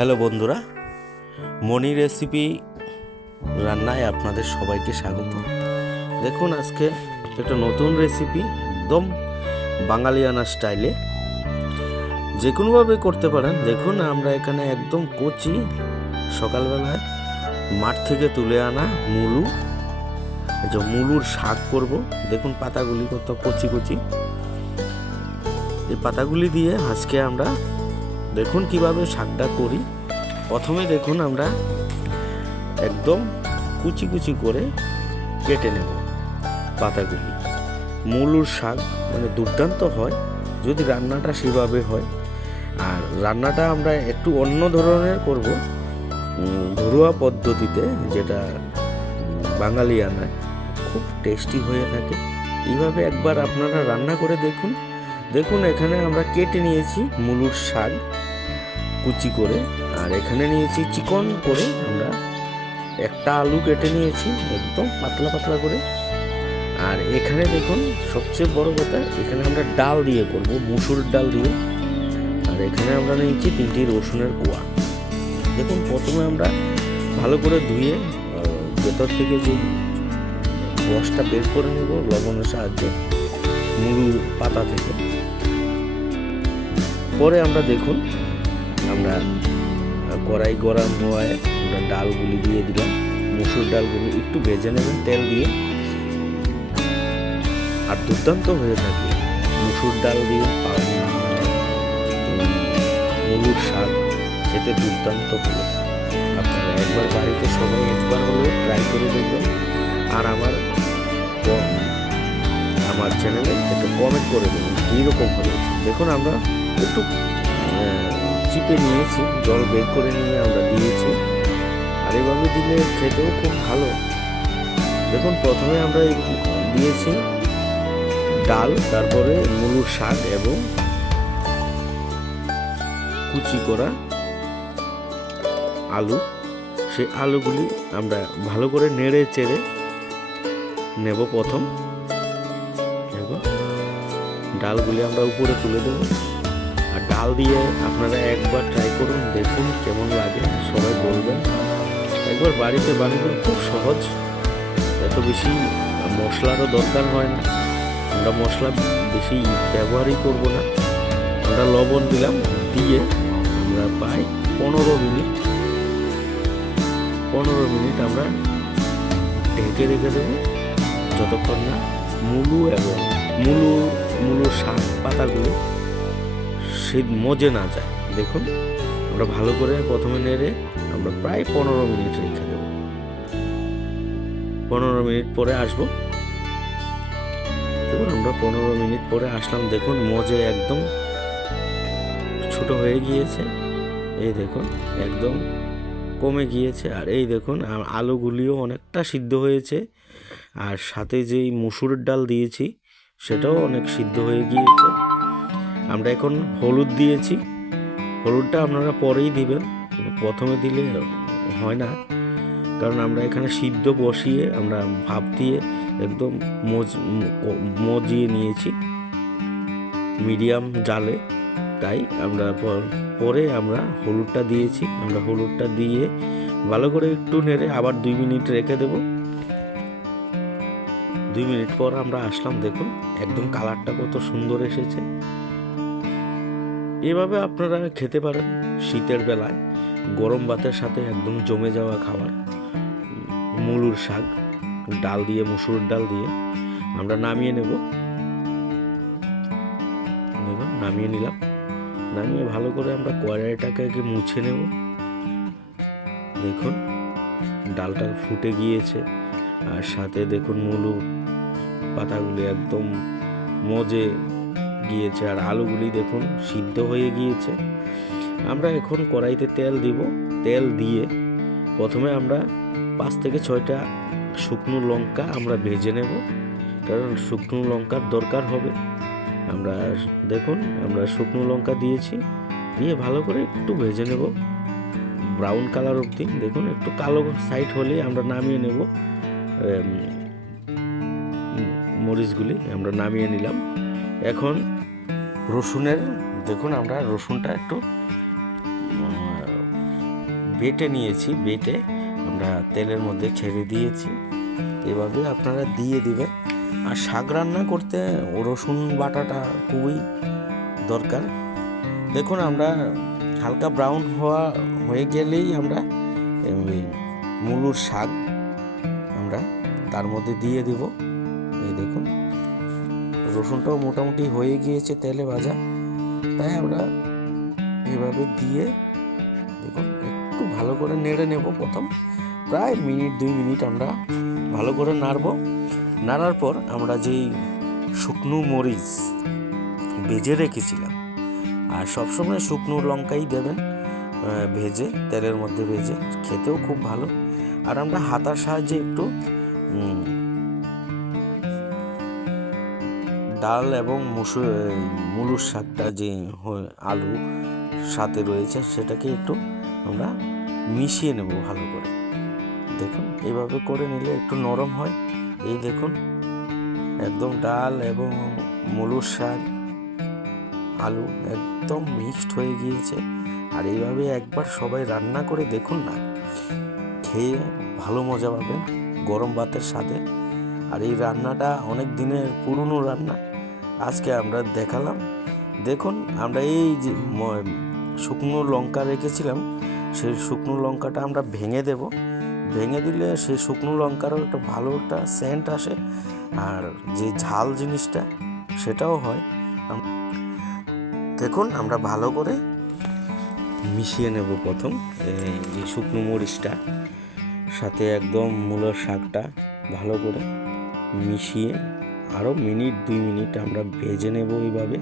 Hello বন্ধুরা, মনি recipe রান্নায় আপনাদের সবাইকে স্বাগত। দেখুন আজকে একটা নতুন রেসিপি, একদম বাঙালিয়ানা স্টাইলে, যে কোনোভাবে করতে পারেন। দেখুন আমরা এখানে একদম কচি সকালবেলায় মাঠ থেকে তুলে আনা মুলুর শাক করব। দেখুন পাতাগুলি কত কচি কচি, এই পাতাগুলি দিয়ে আজকে আমরা দেখুন কিভাবে শাকটা করি। প্রথমে দেখুন আমরা একদম কুচি কুচি করে কেটে নেব পাতাগুলি। মুলুর শাক মানে দুর্দান্ত হয় যদি রান্নাটা সেভাবে হয়। আর রান্নাটা আমরা একটু অন্য ধরনের করব, ঘরোয়া পদ্ধতিতে, যেটা বাঙালিয়ানায় খুব টেস্টি হয়ে থাকে। এইভাবে একবার আপনারা রান্না করে দেখুন। দেখুন এখানে আমরা কেটে নিয়েছি মুলুর শাক কুচি করে, আর এখানে নিয়েছি চিকন করে আমরা একটা আলু কেটে নিয়েছি একদম পাতলা পাতলা করে। আর এখানে দেখুন সবচেয়ে বড় কথা, এখানে আমরা ডাল দিয়ে করব, মুসুর ডাল দিয়ে। আর এখানে আমরা নিয়েছি 3টি রসুনের কোয়া। দেখুন প্রথমে আমরা ভালো করে ধুয়ে ভেতর থেকে যে রসটা বের করে নেব লবণের সাহায্যে মুলুর পাতা থেকে। পরে আমরা দেখুন আমরা কড়াই গরম হওয়ায় আমরা ডালগুলি দিয়ে দিলাম। মুসুর ডালগুলি একটু ভেজে নেবেন তেল দিয়ে। আর দুর্দান্ত হয়ে থাকে মুসুর ডাল দিয়ে মুলুর শাক, খেতে দুর্দান্ত হয়ে থাকে। আপনারা একবার বাড়িতে সবাই একবার হলেও ট্রাই করে দেখবেন। আর আমার চ্যানেলে একটু কমেন্ট করে দেবেন কীরকম হয়েছে। দেখুন আমরা একটু চিপে নিয়েছি, জল বের করে নিয়ে আমরা দিয়েছি। আর এভাবে দিলে খেতেও খুব ভালো। দেখুন প্রথমে আমরা দিয়েছি ডাল, তারপরে মুলুর শাক এবং কুচি করা আলু। সেই আলুগুলি আমরা ভালো করে নেড়ে চেড়ে নেব। প্রথম ডালগুলি আমরা উপরে তুলে দেব। আর ডাল দিয়ে আপনারা একবার ট্রাই করুন, দেখুন কেমন লাগে, সবাই বলবেন। একবার বাড়িতে বানাবেন, খুব সহজ, এত বেশি মশলারও দরকার হয় না। আমরা মশলা বেশি ব্যবহারই করব না। আমরা লবণ দিলাম, দিয়ে আমরা প্রায় 15 মিনিট আমরা ঢেকে রেখে দেবো, যতক্ষণ না মুলুর শাক পাতাগুলো সে মজে না যায়। দেখুন আমরা ভালো করে প্রথমে নেড়ে আমরা প্রায় 15 মিনিট রেখে দেব। 15 মিনিট পরে আসবো। দেখুন আমরা 15 মিনিট পরে আসলাম। দেখুন মজে একদম ছোট হয়ে গিয়েছে, এই দেখুন একদম কমে গিয়েছে। আর এই দেখুন আলুগুলিও অনেকটা সিদ্ধ হয়েছে। আর সাথে যেই মুসুরের ডাল দিয়েছি সেটাও অনেক সিদ্ধ হয়ে গিয়েছে। আমরা এখন হলুদ দিয়েছি। হলুদটা আপনারা পরেই দিবেন, প্রথমে দিলে হয় না, কারণ আমরা এখানে সিদ্ধ বসিয়ে আমরা ভাপ দিয়ে একদম মজিয়ে নিয়েছি মিডিয়াম জালে। তাই আমরা পরে আমরা হলুদটা দিয়েছি। আমরা হলুদটা দিয়ে ভালো করে একটু নেড়ে আবার 2 মিনিট রেখে দেব। 2 মিনিট পর আমরা আসলাম। দেখুন একদম কালারটা কত সুন্দর এসেছে। এভাবে আপনারা খেতে পারেন শীতের বেলায়, গরম ভাতের সাথে একদম জমে যাওয়া খাবার। মুলুর শাক ডাল দিয়ে, মুসুর ডাল দিয়ে আমরা নামিয়ে নেব। দেখুন নামিয়ে নিলাম। নামিয়ে ভালো করে আমরা কড়াইটাকে মুছে নেব। দেখুন ডালটা ফুটে গিয়েছে, আর সাথে দেখুন মুলুর পাতাগুলি একদম মজে গিয়েছে, আর আলুগুলি দেখুন সিদ্ধ হয়ে গিয়েছে। আমরা এখন কড়াইতে তেল দিব। তেল দিয়ে প্রথমে আমরা 5 থেকে 6টা শুকনো লঙ্কা আমরা ভেজে নেব, কারণ শুকনো লঙ্কার দরকার হবে। আমরা দেখুন আমরা শুকনো লঙ্কা দিয়েছি, দিয়ে ভালো করে একটু ভেজে নেব ব্রাউন কালার অবধি। দেখুন একটু কালো সাইড হলে আমরা নামিয়ে নেব। মরিচগুলি আমরা নামিয়ে নিলাম। এখন রসুনের, দেখুন আমরা রসুনটা একটু বেটে নিয়েছি, বেটে আমরা তেলের মধ্যে ছেড়ে দিয়েছি। এভাবে আপনারা দিয়ে দিবেন। আর শাক রান্না করতে রসুন বাটাটা খুবই দরকার। দেখুন আমরা হালকা ব্রাউন হয়ে গেলেই আমরা মুলোর শাক আমরা তার মধ্যে দিয়ে দিব। এই দেখুন রসুনটাও মোটামুটি হয়ে গিয়েছে তেলে ভাজা, তাই আমরা এভাবে দিয়ে দেখুন একটু ভালো করে নেড়ে নেব। প্রথম প্রায় 1-2 মিনিট আমরা ভালো করে নাড়ার পর আমরা যেই শুকনো মরিচ ভেজে রেখেছিলাম, আর সবসময় শুকনো লঙ্কাই দেবেন ভেজে, তেলের মধ্যে ভেজে, খেতেও খুব ভালো। আর আমরা হাতার সাহায্যে একটু ডাল এবং মুলোর শাকটা যে আলু সাথে রয়েছে সেটাকে একটু আমরা মিশিয়ে নেব ভালো করে। দেখুন এভাবে করে নিলে একটু নরম হয়। এই দেখুন একদম ডাল এবং মুলোর শাক আলু একদম মিক্সড হয়ে গিয়েছে। আর এইভাবে একবার সবাই রান্না করে দেখুন না, খেয়ে ভালো মজা পাবেন গরম ভাতের সাথে। আর এই রান্নাটা অনেক দিনের পুরনো রান্না, আজকে আমরা দেখালাম। দেখুন আমরা এই যে শুকনো লঙ্কা রেখেছিলাম, সেই শুকনো লঙ্কাটা আমরা ভেঙে দেব। ভেঙে দিলে সেই শুকনো লঙ্কারও একটা ভালো একটা সেন্ট আসে, আর যে ঝাল জিনিসটা সেটাও হয়। দেখুন আমরা ভালো করে মিশিয়ে নেব। প্রথম যে শুকনো মরিচটা সাথে একদম মূলোর শাকটা ভালো করে মিশিয়ে আরও 1-2 মিনিট আমরা ভেজে নেব। এইভাবে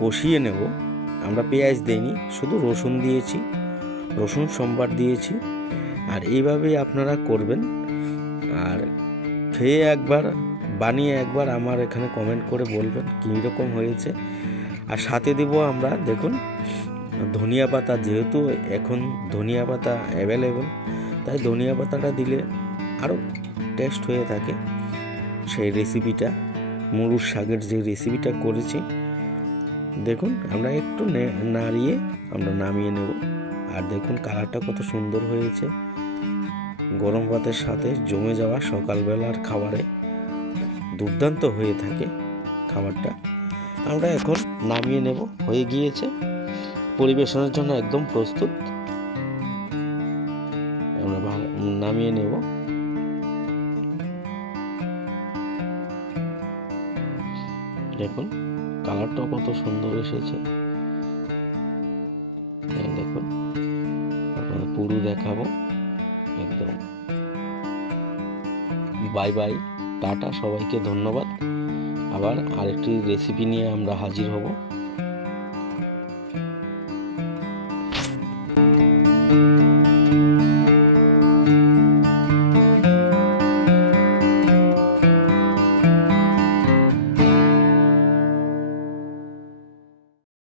কষিয়ে নেব। আমরা পেঁয়াজ দিইনি, শুধু রসুন দিয়েছি, রসুন সম্বার দিয়েছি। আর এইভাবে আপনারা করবেন। আর খেয়ে একবার বানিয়ে একবার আমার এখানে কমেন্ট করে বলবেন কীরকম হয়েছে। আর সাথে দেব আমরা দেখুন ধনিয়া পাতা, যেহেতু এখন ধনিয়া পাতা অ্যাভেলেবেল, তাই ধনিয়া পাতাটা দিলে আরও টেস্ট হয়ে থাকে। সেই রেসিপিটা মুলোর শাকের যে রেসিপিটা করেছি, দেখুন আমরা একটু নাড়িয়ে আমরা নামিয়ে নেব। আর দেখুন কালারটা কত সুন্দর হয়েছে, গরম ভাতের সাথে জমে যাওয়া সকালবেলার খাবারে দুর্দান্ত হয়ে থাকে খাবারটা। আমরা এখন নামিয়ে নেব, হয়ে গিয়েছে, পরিবেশনের জন্য একদম প্রস্তুত। আমরা নামিয়ে নেব। দেখুন কালারটাও কত সুন্দর এসেছে। দেখুন আপনাদের পুরো দেখাবো একদম। বাই বাই, টাটা, সবাইকে ধন্যবাদ। আবার আরেকটি রেসিপি নিয়ে আমরা হাজির হব।